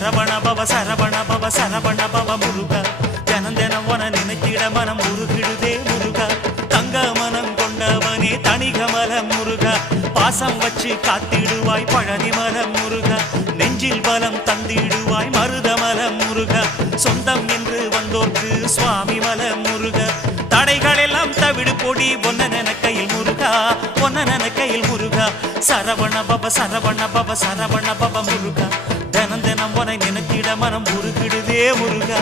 சரவண பவ சரவண பவ சரவண பவ முருகா தினம் தினம் உன நினைத்திட மனம் உருகிடுதே முருகா தங்க மனம் கொண்டவனே தணிகமலம் முருகா பாசம் வச்சு காத்திடுவாய் பழனிமலம் முருகா நெஞ்சில் பலம் தந்திடுவாய் மருதமலம் முருகா சொந்தம் என்று வந்தோர்க்கு சுவாமி மலம் முருகா தடைகள் எல்லாம் தவிடு பொடி ஒன்ன கையில் முருகா ஒன்ன கையில் முருகா சரவண பவ சரவண பவ சரவண பவ முருகா தினம் தினம் உன நினைத்திட மனம் உருகிடுதே முருகா